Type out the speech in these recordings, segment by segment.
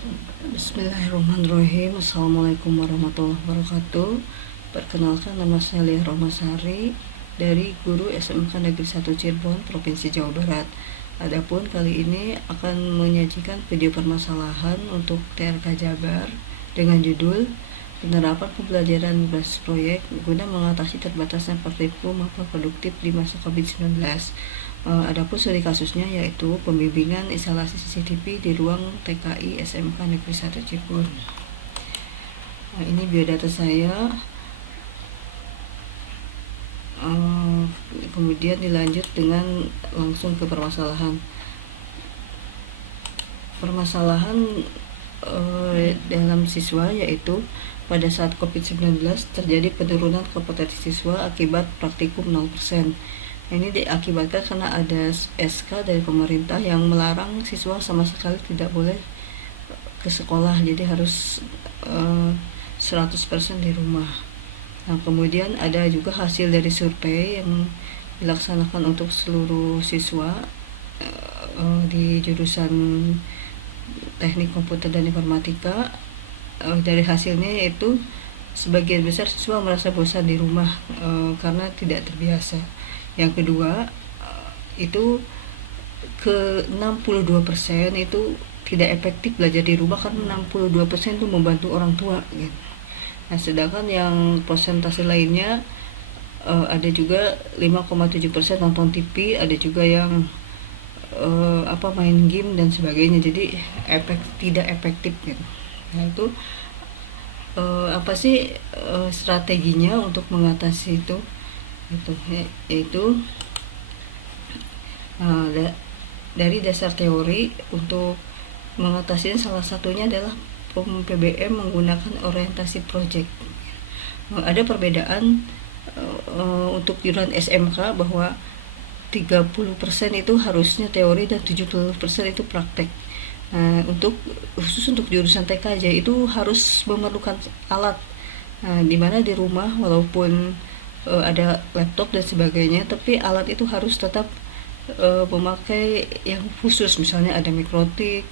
Bismillahirrahmanirrahim. Assalamualaikum warahmatullahi wabarakatuh. Perkenalkan, nama saya Lia Romasari dari guru SMK Negeri 1 Cirebon, Provinsi Jawa Barat. Adapun kali ini akan menyajikan video permasalahan untuk TRK Jabar dengan judul penerapan pembelajaran berbasis proyek guna mengatasi terbatasnya praktikum atau produktif di masa COVID-19. Adapun studi kasusnya yaitu pembimbingan instalasi CCTV di ruang TKI SMK Negeri 1 Cirebon. Ini biodata saya. Kemudian dilanjut dengan langsung ke permasalahan. Dalam siswa yaitu pada saat COVID-19 terjadi penurunan kompetensi siswa akibat praktikum 0%. Ini diakibatkan karena ada SK dari pemerintah yang melarang siswa sama sekali tidak boleh ke sekolah, jadi harus 100% di rumah. Nah, kemudian ada juga hasil dari survei yang dilaksanakan untuk seluruh siswa di jurusan Teknik Komputer dan Informatika. Dari hasilnya yaitu sebagian besar siswa merasa bosan di rumah karena tidak terbiasa. Yang kedua, itu ke 62% itu tidak efektif belajar di rumah karena 62% itu membantu orang tua gitu. Nah, sedangkan yang persentase lainnya ada juga 5,7% nonton TV, ada juga yang main game dan sebagainya. Jadi tidak efektif gitu. Nah, itu strateginya untuk mengatasi itu yaitu dari dasar teori. Untuk mengatasinya salah satunya adalah PBM menggunakan orientasi project. Ada perbedaan untuk jurusan SMK bahwa 30% itu harusnya teori dan 70% itu praktek. Khusus untuk jurusan TKJ itu harus memerlukan alat, dimana di rumah walaupun ada laptop dan sebagainya, tapi alat itu harus tetap memakai yang khusus, misalnya ada mikrotik,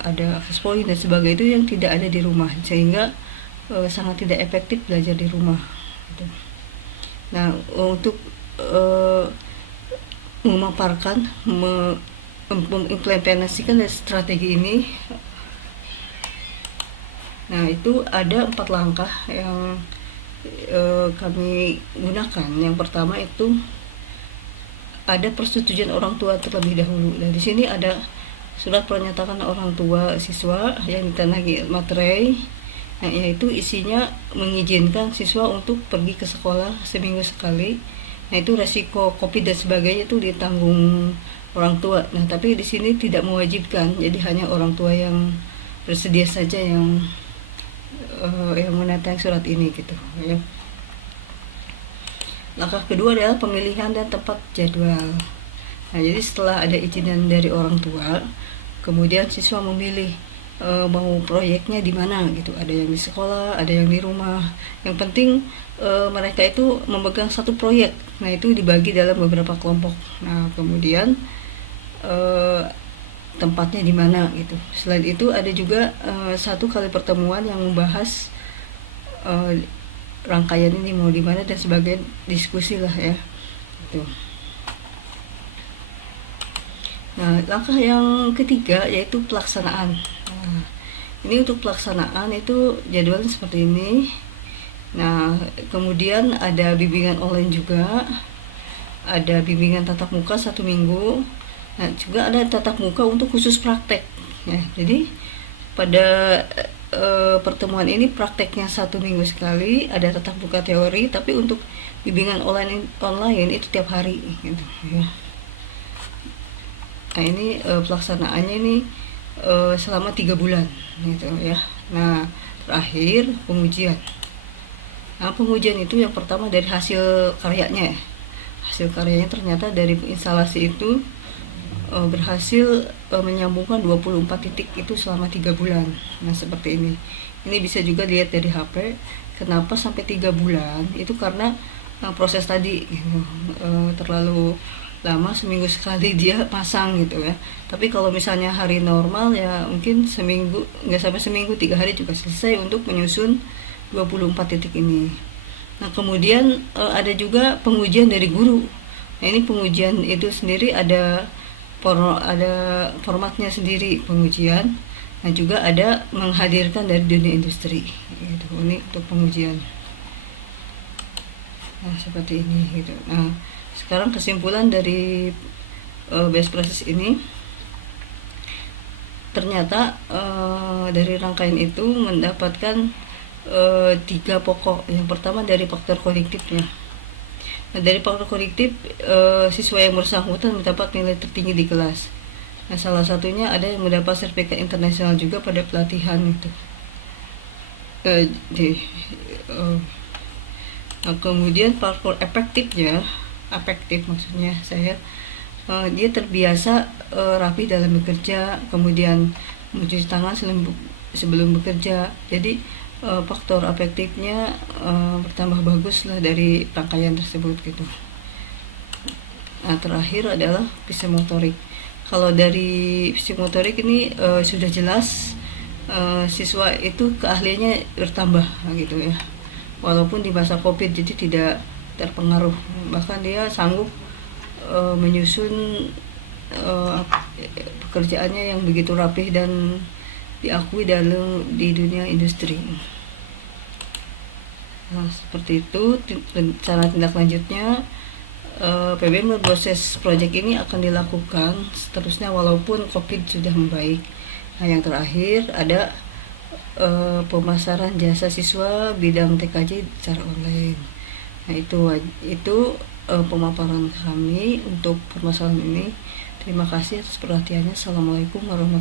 ada access point dan sebagainya, itu yang tidak ada di rumah, sehingga sangat tidak efektif belajar di rumah gitu. Nah, untuk memaparkan, mengimplementasikan strategi ini, nah itu ada 4 langkah yang kami gunakan. Yang pertama itu ada persetujuan orang tua terlebih dahulu. Nah, di sini ada surat pernyataan orang tua siswa yang ditandai materai, yaitu isinya mengizinkan siswa untuk pergi ke sekolah seminggu sekali. Nah, itu resiko COVID dan sebagainya itu ditanggung orang tua. Nah, tapi di sini tidak mewajibkan, jadi hanya orang tua yang bersedia saja yang menandatangani surat ini gitu ya. Langkah kedua adalah pemilihan dan tempat jadwal. Nah, jadi setelah ada izinan dari orang tua, kemudian siswa memilih mau proyeknya di mana gitu. Ada yang di sekolah, ada yang di rumah. Yang penting mereka itu memegang satu proyek. Nah, itu dibagi dalam beberapa kelompok. Nah, kemudian tempatnya di mana gitu. Selain itu ada juga 1 kali pertemuan yang membahas rangkaian ini mau di mana dan sebagai diskusi lah ya gitu. Nah, langkah yang ketiga yaitu pelaksanaan. Nah, ini untuk pelaksanaan itu jadwalnya seperti ini. Nah, kemudian ada bimbingan online juga, ada bimbingan tatap muka 1 minggu. Nah, juga ada tatap muka untuk khusus praktek ya. Jadi pada pertemuan ini prakteknya 1 minggu sekali, ada tatap muka teori, tapi untuk bimbingan online itu tiap hari gitu ya. Nah, ini pelaksanaannya ini selama 3 bulan gitu ya. Nah, terakhir pengujian. Nah, pengujian itu yang pertama dari hasil karyanya. Hasil karyanya ternyata dari instalasi itu berhasil menyambungkan 24 titik itu selama 3 bulan. Nah, seperti ini. Ini bisa juga dilihat dari HP. Kenapa sampai 3 bulan? Itu karena proses tadi terlalu lama, seminggu sekali dia pasang gitu ya. Tapi kalau misalnya hari normal ya mungkin seminggu, nggak sampai seminggu, 3 hari juga selesai untuk menyusun 24 titik ini. Nah kemudian ada juga pengujian dari guru. Nah ini pengujian itu sendiri ada formatnya sendiri pengujian. Nah juga ada menghadirkan dari dunia industri gitu. Ini untuk pengujian. Nah seperti ini gitu. Nah sekarang kesimpulan dari best practice ini, ternyata dari rangkaian itu mendapatkan 3 pokok. Yang pertama dari faktor kognitifnya. Nah dari faktor kognitif, siswa yang bersangkutan mendapat nilai tertinggi di kelas. Nah salah satunya ada yang mendapat sertifikat internasional juga pada pelatihan itu. Nah, kemudian faktor efektif maksudnya dia terbiasa rapi dalam bekerja, kemudian mencuci tangan sebelum bekerja. Jadi faktor efektifnya bertambah bagus lah dari rangkaian tersebut gitu. Nah terakhir adalah psikomotorik. Kalau dari psikomotorik ini sudah jelas siswa itu keahliannya bertambah gitu ya, walaupun di masa COVID jadi tidak terpengaruh, bahkan dia sanggup menyusun pekerjaannya yang begitu rapih dan diakui di dunia industri. Nah seperti itu cara tindak lanjutnya. PBM berproses proyek ini akan dilakukan seterusnya walaupun COVID sudah membaik. Nah yang terakhir ada pemasaran jasa siswa bidang TKJ secara online. Nah itu pemaparan kami untuk permasalahan ini. Terima kasih atas perhatiannya. Assalamualaikum warahmatullahi wabarakatuh.